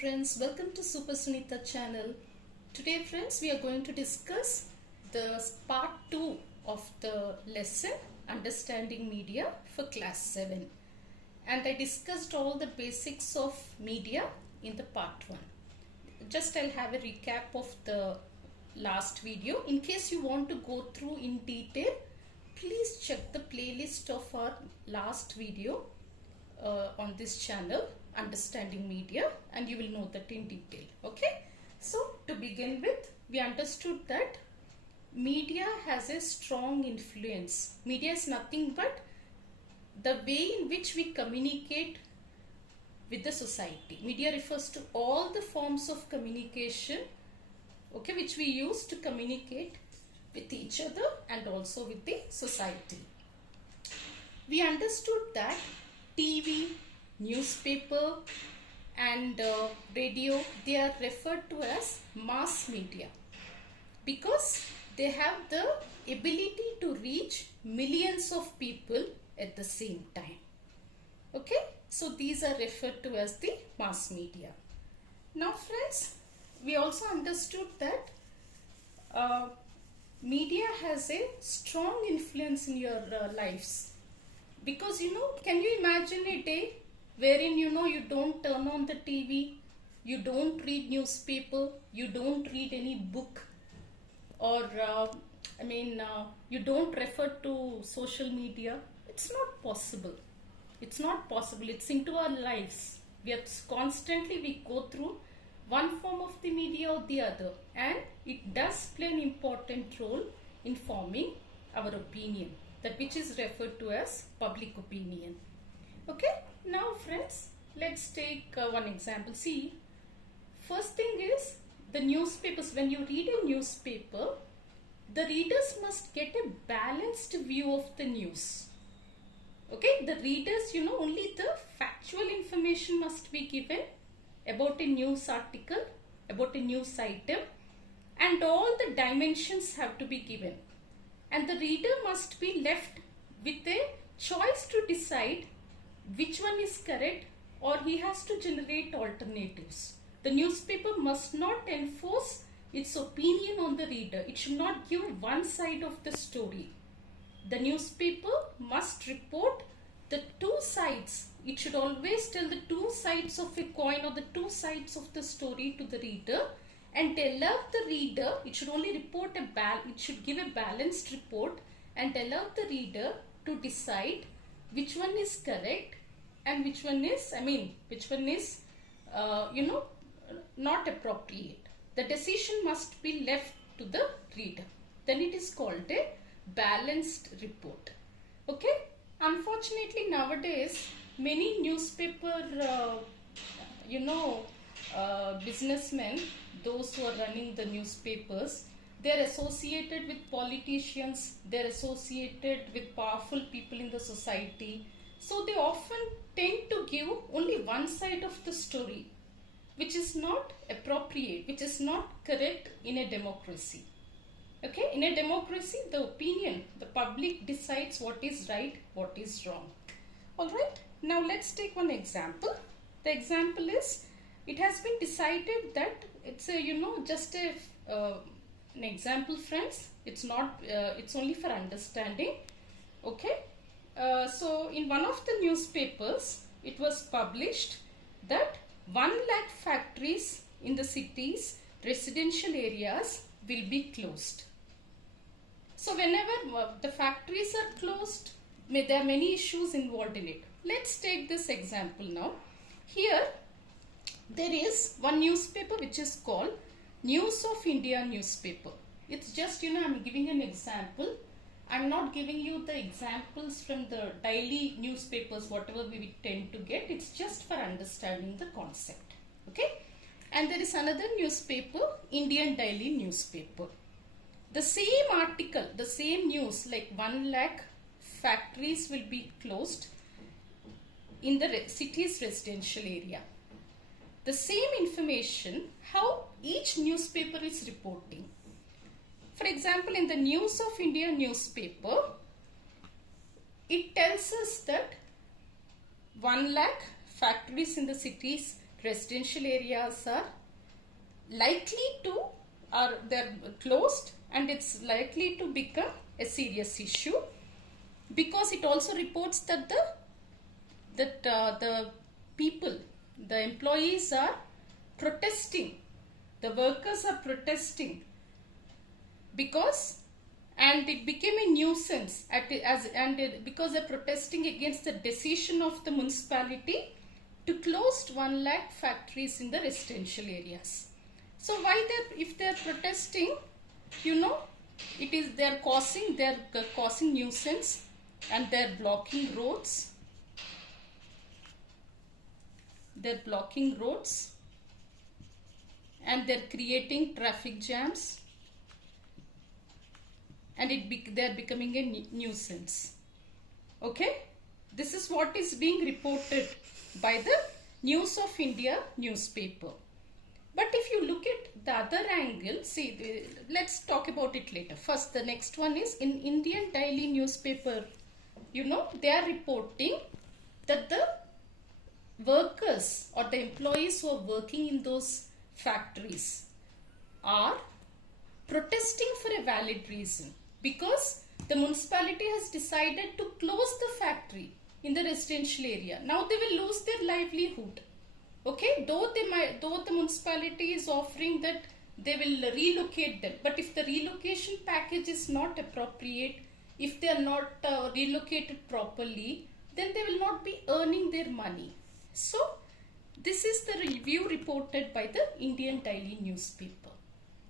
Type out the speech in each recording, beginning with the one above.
friends, welcome to Super Sunita channel. Today friends, we are going to discuss the part 2 of the lesson Understanding Media for class 7. And I discussed all the basics of media in the part 1. Just I'll have a recap of the last video. In case you want to go through in detail, please check the playlist of our last video on this channel, Understanding Media, and you will know that in detail. Okay, so to begin with, we understood that media has a strong influence. Media is nothing but the way in which we communicate with the society. Media refers to all the forms of communication, okay, which we use to communicate with each other and also with the society. We understood that TV, newspaper and radio, they are referred to as mass media because they have the ability to reach millions of people at the same time. Okay, so these are referred to as the mass media. Now friends, we also understood that media has a strong influence in your lives. Because can you imagine a day wherein you don't turn on the TV, you don't read newspaper, you don't read any book, or you don't refer to social media? It's not possible. It's not possible. It's into our lives. We go through one form of the media or the other, and it does play an important role in forming our opinion, that which is referred to as public opinion. Okay, now friends, let's take one example. See, first thing is the newspapers. When you read a newspaper, the readers must get a balanced view of the news. Okay, the readers, only the factual information must be given about a news article, about a news item, and all the dimensions have to be given. And the reader must be left with a choice to decide which one is correct, or he has to generate alternatives. The newspaper must not enforce its opinion on the reader. It should not give one side of the story. The newspaper must report the two sides. It should always tell the two sides of a coin or the two sides of the story to the reader, and allow the reader, it should only report it should give a balanced report and allow the reader to decide which one is correct and which one is not appropriate. The decision must be left to the reader. Then it is called a balanced report. Okay, unfortunately nowadays many newspaper businessmen, those who are running the newspapers, they are associated with politicians, they are associated with powerful people in the society. So they often tend to give only one side of the story, which is not appropriate, which is not correct in a democracy. Okay, in a democracy, the opinion, the public decides what is right, what is wrong. Alright, now let's take one example. The example is, it has been decided that it's a an example, friends. It's not it's only for understanding. Okay, so in one of the newspapers it was published that 1 lakh factories in the city's residential areas will be closed. So whenever the factories are closed, there are many issues involved in it. Let's take this example now. Here there is one newspaper which is called News of India newspaper. It's just, I'm giving an example. I'm not giving you the examples from the daily newspapers, whatever we tend to get. It's just for understanding the concept. Okay. And there is another newspaper, Indian Daily newspaper. The same article, the same news, like 1 lakh factories will be closed in the city's residential area. The same information, how each newspaper is reporting. For example, in the News of India newspaper, it tells us that 1 lakh factories in the city's residential areas are likely to, or they're closed, and it's likely to become a serious issue, because it also reports that the people, the employees are protesting, the workers are protesting, because, and it became a nuisance because they're protesting against the decision of the municipality to close 1 lakh factories in the residential areas. So why if they're protesting, they're causing nuisance, and they're blocking roads. They're blocking roads, and they're creating traffic jams, and they're becoming a nuisance. Okay, this is what is being reported by the News of India newspaper. But if you look at the other angle, see, let's talk about it later. First, the next one is in Indian daily newspaper, they are reporting that the workers or the employees who are working in those factories are protesting for a valid reason, because the municipality has decided to close the factory in the residential area. Now they will lose their livelihood. Okay, though the municipality is offering that they will relocate them, but if the relocation package is not appropriate, if they are not relocated properly, then they will not be earning their money. So this is the review reported by the Indian daily newspaper.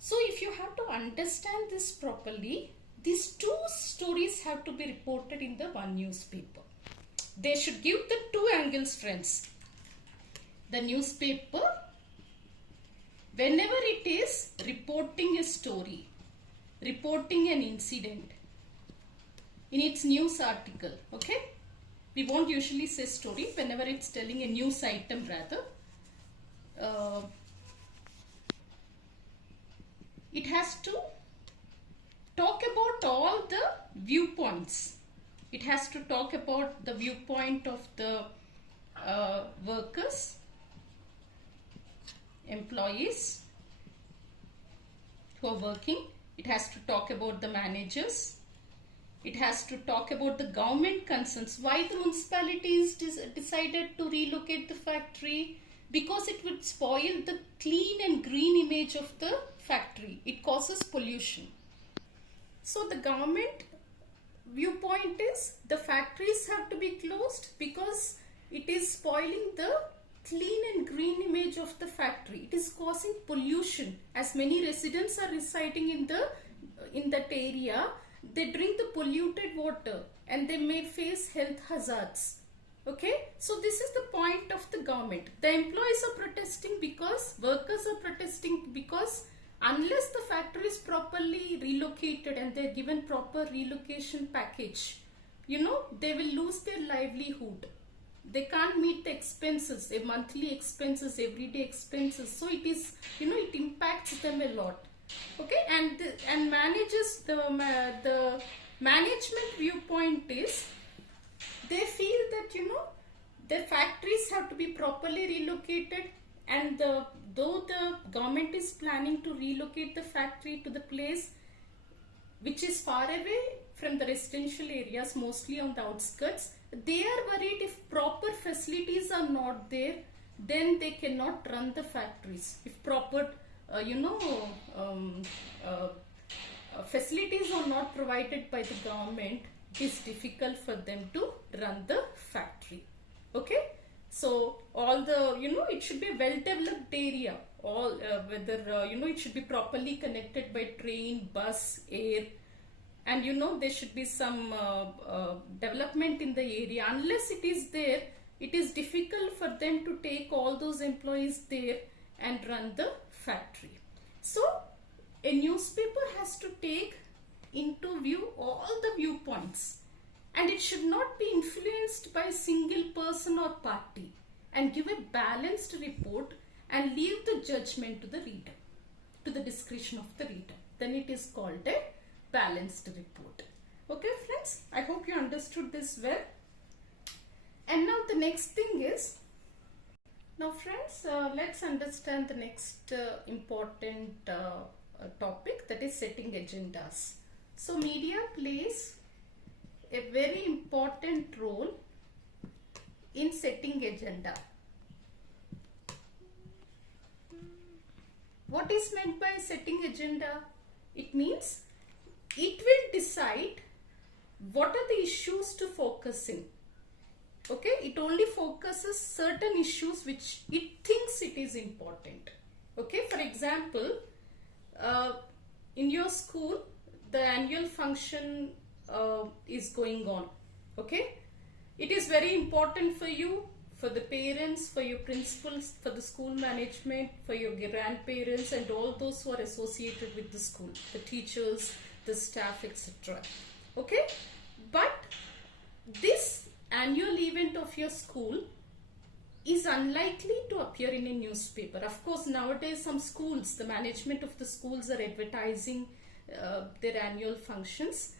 So if you have to understand this properly, these two stories have to be reported in the one newspaper. They should give the two angles, friends. The newspaper, whenever it is reporting a story, reporting an incident in its news article, okay? We won't usually say story, whenever it's telling a news item rather. It has to talk about all the viewpoints. It has to talk about the viewpoint of the workers, employees who are working. It has to talk about the managers. It has to talk about the government concerns. Why the municipalities decided to relocate the factory? Because it would spoil the clean and green image of the factory. It causes pollution. So the government viewpoint is the factories have to be closed because it is spoiling the clean and green image of the factory. It is causing pollution, as many residents are residing in that area. They drink the polluted water and they may face health hazards. Okay, so this is the point of the government. The employees are protesting because, workers are protesting because unless the factory is properly relocated and they're given proper relocation package, they will lose their livelihood. They can't meet the expenses, the monthly expenses, everyday expenses. So it is, it impacts them a lot. Okay, and manages the management viewpoint is they feel that the factories have to be properly relocated, and though the government is planning to relocate the factory to the place which is far away from the residential areas, mostly on the outskirts, they are worried if proper facilities are not there, then they cannot run the factories. If proper facilities are not provided by the government, it is difficult for them to run the factory. Okay, so all the it should be a well developed area, all whether it should be properly connected by train, bus, air, and there should be some development in the area. Unless it is there, it is difficult for them to take all those employees there and run the factory. So a newspaper has to take into view all the viewpoints, and it should not be influenced by a single person or party, and give a balanced report and leave the judgment to the reader, to the discretion of the reader. Then it is called a balanced report. Okay friends, I hope you understood this well. And now the next thing is, Now friends, let's understand the next important topic, that is setting agendas. So media plays a very important role in setting agenda. What is meant by setting agenda? It means it will decide what are the issues to focus in. Okay, it only focuses certain issues which it thinks it is important. Okay, for example, in your school the annual function is going on. Okay, it is very important for you, for the parents, for your principals, for the school management, for your grandparents and all those who are associated with the school, the teachers, the staff, etc. Okay, but this annual event of your school is unlikely to appear in a newspaper. Of course, nowadays some schools, the management of the schools are advertising their annual functions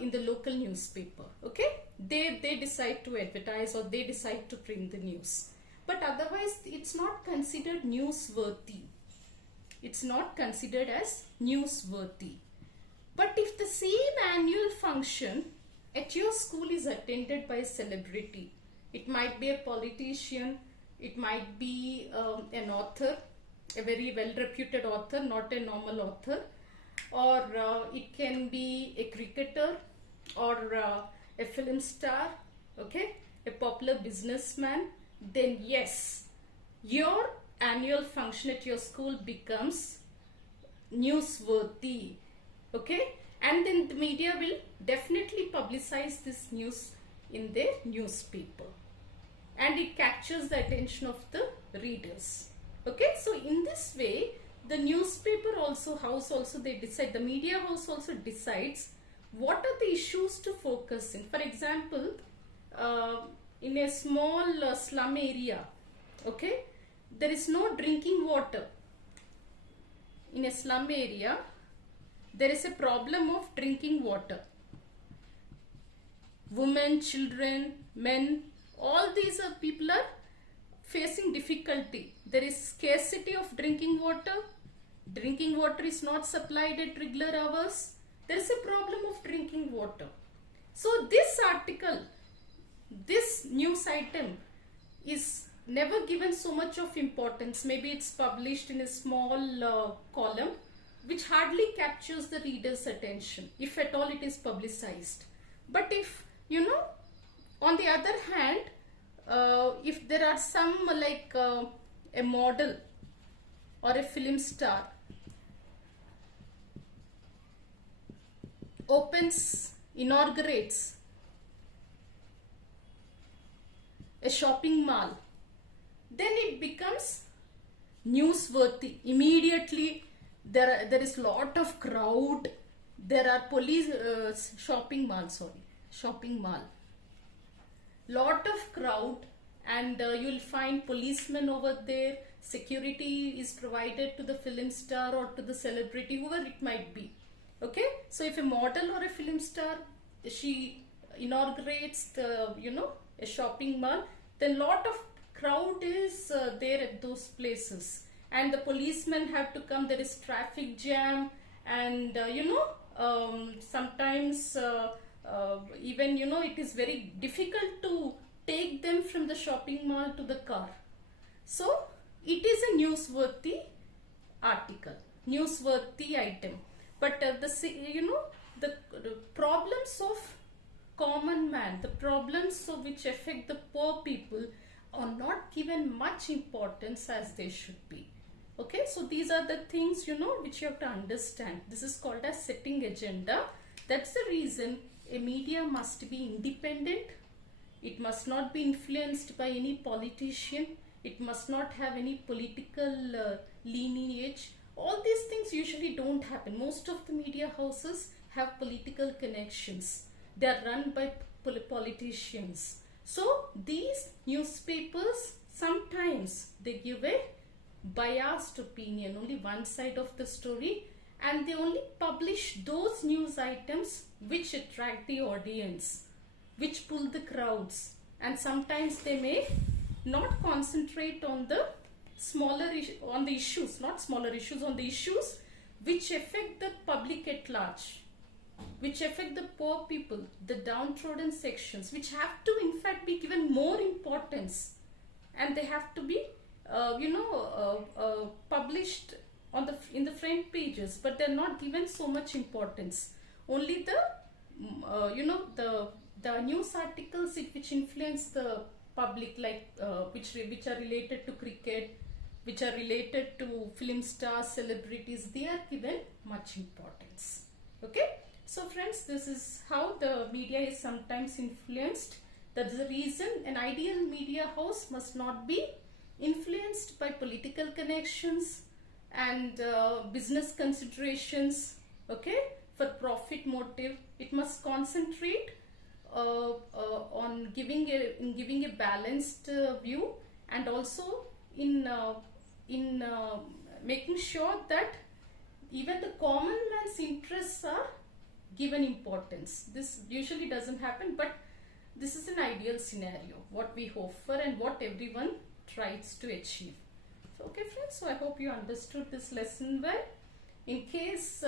in the local newspaper. Okay, they decide to advertise or they decide to print the news, but otherwise it's not considered newsworthy. It's not considered as newsworthy. But if the same annual function at your school is attended by a celebrity, it might be a politician, it might be an author, a very well-reputed author, not a normal author, or it can be a cricketer or a film star, okay, a popular businessman, then yes, your annual function at your school becomes newsworthy. Okay, and then the media will definitely publicize this news in their newspaper and it captures the attention of the readers. Okay, so in this way the newspaper house also they decide, the media house also decides what are the issues to focus in. For example, in a small slum area, okay, there is no drinking water. In a slum area there is a problem of drinking water. Women, children, men, all these people are facing difficulty. There is scarcity of drinking water. Drinking water is not supplied at regular hours. There is a problem of drinking water. So this article, this news item is never given so much of importance. Maybe it's published in a small column which hardly captures the reader's attention, if at all it is publicized. But if, you know, on the other hand, if there are some like a model or a film star inaugurates a shopping mall, then it becomes newsworthy. Immediately there is lot of crowd. There are shopping mall, lot of crowd, and you'll find policemen over there. Security is provided to the film star or to the celebrity, whoever it might be. Okay, so if a model or a film star, she inaugurates the, you know, a shopping mall, then lot of crowd is there at those places, and the policemen have to come. There is traffic jam, and you know, sometimes even, you know, it is very difficult to take them from the shopping mall to the car. So it is a newsworthy article, newsworthy item. But the problems of common man, the problems which affect the poor people are not given much importance as they should be. Okay, so these are the things, you know, which you have to understand. This is called as setting agenda. That's the reason a media must be independent. It must not be influenced by any politician. It must not have any political lineage. All these things usually don't happen. Most of the media houses have political connections. They are run by politicians. So these newspapers, sometimes they give a biased opinion, only one side of the story, and they only publish those news items which attract the audience, which pull the crowds, and sometimes they may not concentrate on the on the issues, not smaller issues, on the issues which affect the public at large, which affect the poor people, the downtrodden sections, which have to in fact be given more importance, and they have to be published on the in the front pages, but they're not given so much importance. Only the news articles which influence the public, like which are related to cricket, which are related to film stars, celebrities, they are given much importance. Okay, so friends, this is how the media is sometimes influenced. That's the reason an ideal media house must not be influenced by political connections and business considerations, okay, for profit motive. It must concentrate on giving a balanced view, and also in making sure that even the common man's interests are given importance. This usually doesn't happen, but this is an ideal scenario, what we hope for and what everyone tries to achieve. Okay friends, so I hope you understood this lesson well. In case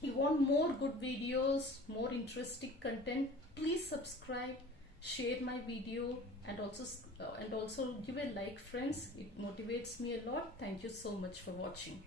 you want more good videos, more interesting content, please subscribe, share my video, and also give a like friends. It motivates me a lot. Thank you so much for watching.